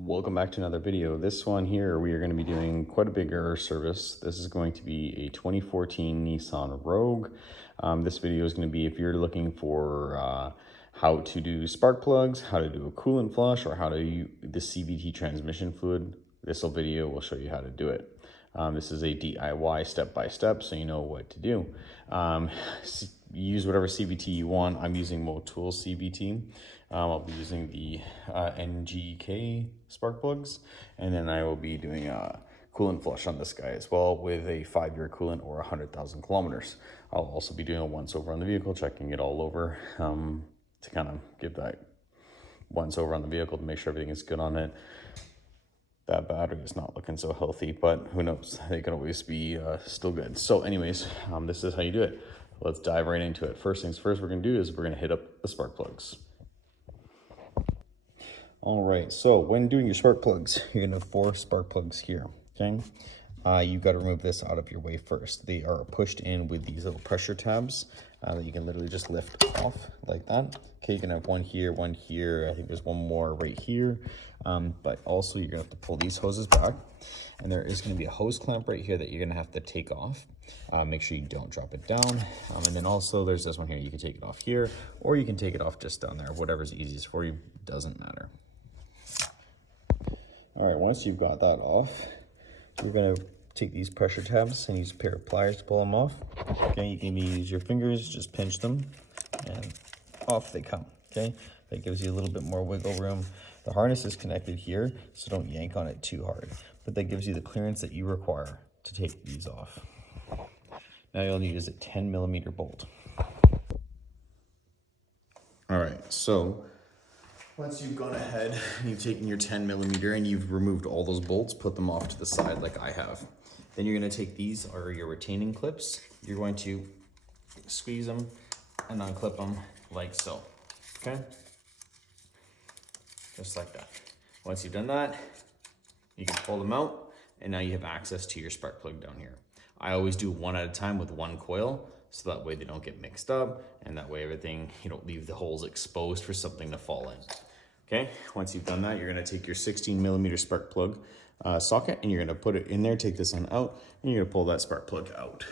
Welcome back to another video. This one here, we are going to be doing quite a bigger service. This is going to be a 2014 Nissan Rogue. This video is going to be if you're looking for how to do spark plugs, how to do a coolant flush, or how to use the CVT transmission fluid. This video will show you how to do it. This is a DIY step-by-step, so you know what to do. Use whatever CVT you want. I'm using Motul CVT. I'll be using the NGK spark plugs, and then I will be doing a coolant flush on this guy as well with a 5-year coolant or 100,000 kilometers. I'll also be doing a once over on the vehicle, checking it all over to kind of give that once over on the vehicle to make sure everything is good on it. That battery is not looking so healthy, but who knows? They can always be still good. So anyways, this is how you do it. Let's dive right into it. First things first we're gonna do is we're gonna hit up the spark plugs. All right, so when doing your spark plugs, you're gonna have 4 spark plugs here, okay? You've got to remove this out of your way first. They are pushed in with these little pressure tabs that you can literally just lift off like that. Okay, you can have one here, I think there's one more right here. But also you're gonna have to pull these hoses back, and there is gonna be a hose clamp right here that you're gonna have to take off. Make sure you don't drop it down. And then also there's this one here, you can take it off here, or you can take it off just down there. Whatever's easiest for you, doesn't matter. All right, once you've got that off, you're gonna take these pressure tabs and use a pair of pliers to pull them off. Okay, you can use your fingers, just pinch them, and off they come, okay? That gives you a little bit more wiggle room. The harness is connected here, so don't yank on it too hard, but that gives you the clearance that you require to take these off. Now you'll need is a 10mm bolt. All right, so once you've gone ahead and you've taken your 10mm and you've removed all those bolts, put them off to the side like I have. Then you're gonna take these, or your retaining clips, you're going to squeeze them and unclip them like so, okay? Just like that. Once you've done that, you can pull them out, and now you have access to your spark plug down here. I always do one at a time with one coil, so that way they don't get mixed up, and that way everything, you don't leave the holes exposed for something to fall in. Okay, once you've done that, you're gonna take your 16mm spark plug socket, and you're gonna put it in there, take this one out, and you're gonna pull that spark plug out.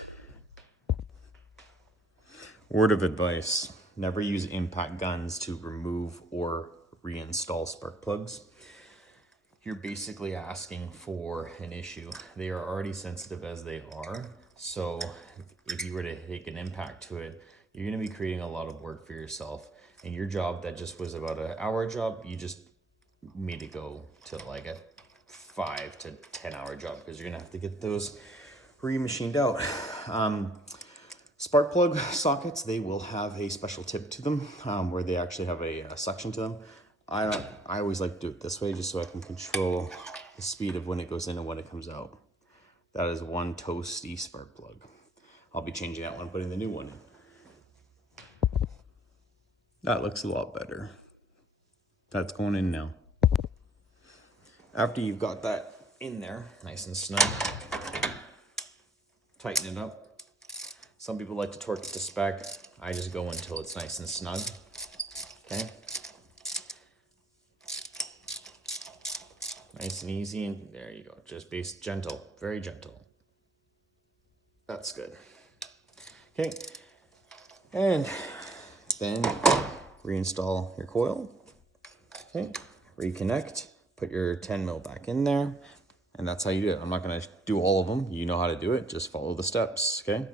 Word of advice, never use impact guns to remove or reinstall spark plugs. You're basically asking for an issue. They are already sensitive as they are, so if you were to take an impact to it, you're gonna be creating a lot of work for yourself. And your job that just was about an hour job, you just made it go to like a 5 to 10 hour job, because you're gonna have to get those remachined out. Spark plug sockets, they will have a special tip to them where they actually have a suction to them. I always like to do it this way just so I can control the speed of when it goes in and when it comes out. That is one toasty spark plug. I'll be changing that one, putting the new one in. That looks a lot better. That's going in now. After you've got that in there, nice and snug, tighten it up. Some people like to torque it to spec. I just go until it's nice and snug, okay? Nice and easy, and there you go. Just gentle, very gentle. That's good. Okay, and then reinstall your coil. Okay, reconnect, put your 10mm back in there, and that's how you do it. I'm not gonna do all of them. You know how to do it, just follow the steps, okay?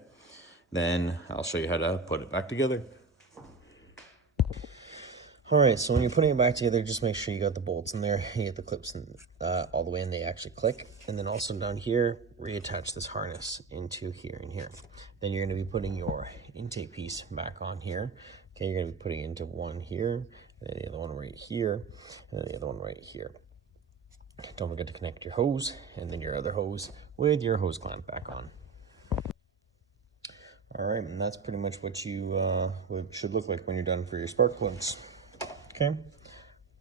Then I'll show you how to put it back together. All right, so when you're putting it back together, just make sure you got the bolts in there, you get the clips in, all the way in, they actually click. And then also down here, reattach this harness into here and here. Then you're gonna be putting your intake piece back on here. Okay, you're gonna be putting into one here, and then the other one right here, and then the other one right here. Don't forget to connect your hose, and then your other hose with your hose clamp back on. All right, and that's pretty much what you what should look like when you're done for your spark plugs. Okay,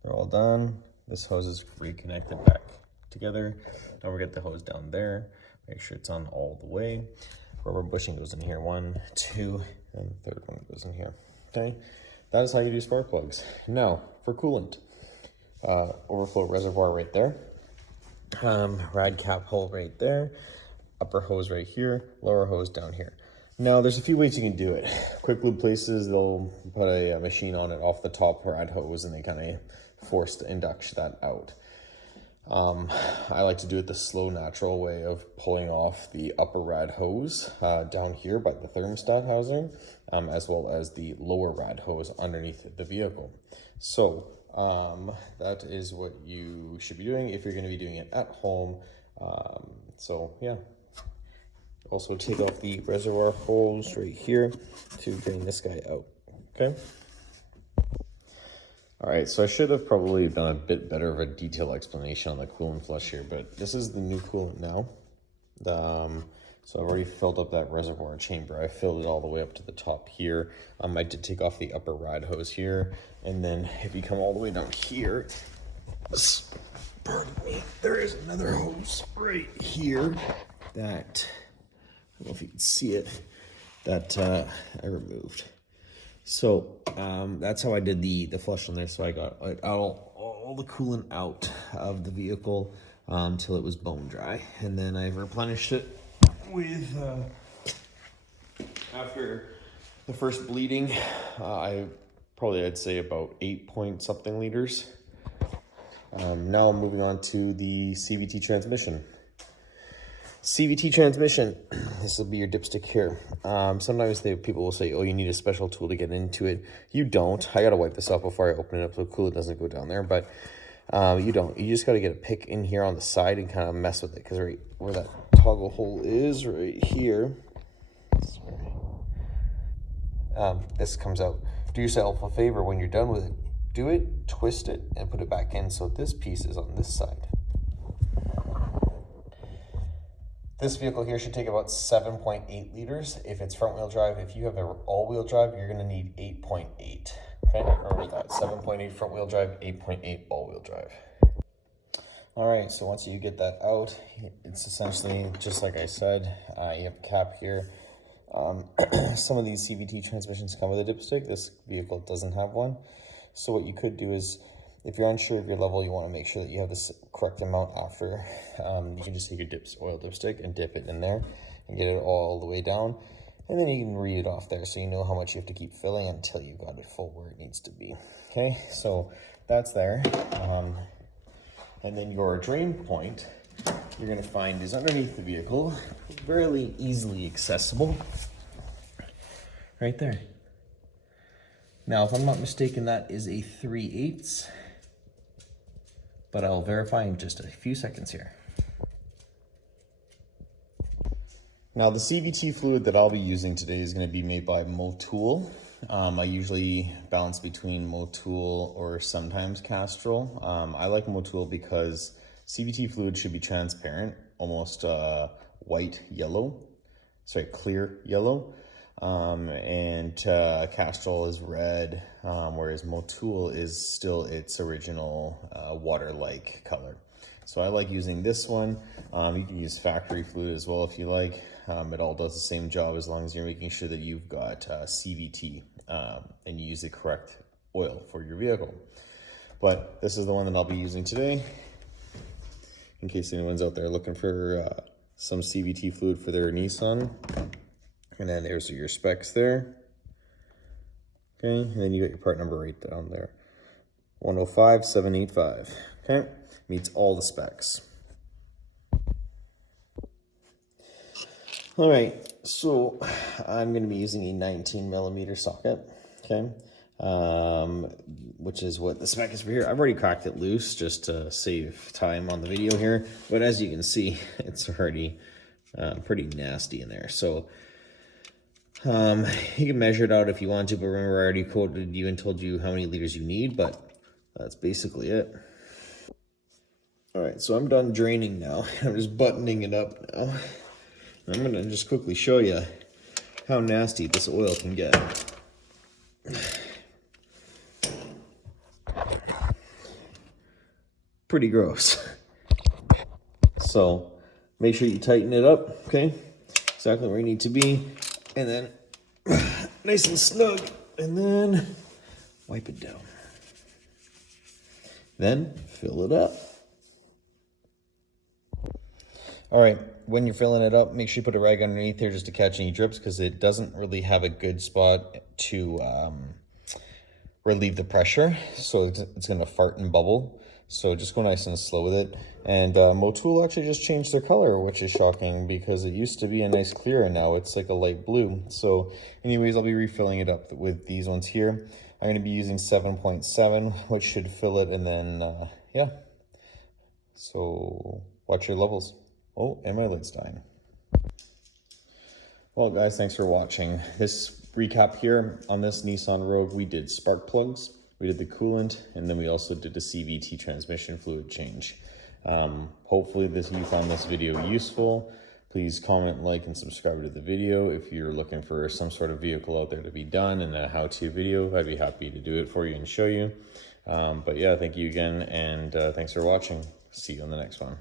they're all done. This hose is reconnected back together. Don't forget the hose down there. Make sure it's on all the way. Rubber bushing goes in here, 1, 2, and the third one goes in here. Okay, that is how you do spark plugs. Now, for coolant. overflow reservoir right there. Rad cap hole right there. Upper hose right here, lower hose down here. Now, there's a few ways you can do it. Quick lube places, they'll put a machine on it off the top rad hose and they kind of force the induction that out. I like to do it the slow, natural way of pulling off the upper rad hose down here by the thermostat housing, as well as the lower rad hose underneath the vehicle. So that is what you should be doing if you're going to be doing it at home. So yeah. Also take off the reservoir hose right here to bring this guy out, okay? All right, so I should have probably done a bit better of a detailed explanation on the coolant flush here, but this is the new coolant now. So I've already filled up that reservoir chamber. I filled it all the way up to the top here. I did take off the upper rad hose here, and then if you come all the way down here, pardon me, there is another hose right here that, I don't know if you can see it, that I removed. So that's how I did the flush on there. So I got all the coolant out of the vehicle till it was bone dry, and then I replenished it with after the first bleeding. I'd say about 8 point something liters. Now I'm moving on to the CVT transmission. CVT transmission, this will be your dipstick here. Sometimes people will say, oh, you need a special tool to get into it. You don't. I gotta wipe this off before I open it up so coolant doesn't go down there, but you don't. You just gotta get a pick in here on the side and kind of mess with it, because right where that toggle hole is, right here, this comes out. Do yourself a favor when you're done with it. Do it, twist it, and put it back in so this piece is on this side. This vehicle here should take about 7.8 liters if it's front wheel drive. If you have an all wheel drive, you're gonna need 8.8. Okay, remember that, 7.8 front wheel drive, 8.8 all wheel drive. All right, so once you get that out, it's essentially just like I said, you have a cap here. Some of these CVT transmissions come with a dipstick. This vehicle doesn't have one. So what you could do is, if you're unsure of your level, you want to make sure that you have the correct amount after. You can just take your oil dipstick and dip it in there and get it all the way down. And then you can read it off there so you know how much you have to keep filling until you've got it full where it needs to be. Okay, so that's there. And then your drain point, you're going to find is underneath the vehicle, fairly easily accessible. Right there. Now, if I'm not mistaken, that is a 3/8. But I'll verify in just a few seconds here. Now, the CVT fluid that I'll be using today is going to be made by Motul. I usually balance between Motul or sometimes Castrol. I like Motul because CVT fluid should be transparent, almost clear yellow. And Castrol is red, whereas Motul is still its original water-like color. So I like using this one. You can use factory fluid as well if you like. It all does the same job as long as you're making sure that you've got CVT and you use the correct oil for your vehicle. But this is the one that I'll be using today, in case anyone's out there looking for some CVT fluid for their Nissan. And then there's your specs there. Okay, and then you got your part number right down there. 105785. Okay, meets all the specs. All right, so I'm going to be using a 19mm socket. Okay, which is what the spec is for here. I've already cracked it loose just to save time on the video here, but as you can see, it's already pretty nasty in there. So you can measure it out if you want to, but remember I already quoted you and told you how many liters you need, but that's basically it. All right, so I'm done draining now. I'm just buttoning it up now. I'm gonna just quickly show you how nasty this oil can get. Pretty gross. So make sure you tighten it up, okay? Exactly where you need to be. And then nice and snug, and then wipe it down. then fill it up. All right, when you're filling it up, make sure you put a rag underneath here just to catch any drips, because it doesn't really have a good spot to relieve the pressure. So it's gonna fart and bubble. So just go nice and slow with it. And Motul actually just changed their color, which is shocking because it used to be a nice clear and now it's like a light blue. So anyways, I'll be refilling it up with these ones here. I'm gonna be using 7.7, which should fill it, and then yeah. So watch your levels. Oh, and my lid's dying. Well, guys, thanks for watching. This recap here on this Nissan Rogue, we did spark plugs, we did the coolant, and then we also did the CVT transmission fluid change. Hopefully you found this video useful. Please comment, like, and subscribe to the video. If you're looking for some sort of vehicle out there to be done in a how-to video, I'd be happy to do it for you and show you. But yeah, thank you again, and thanks for watching. See you on the next one.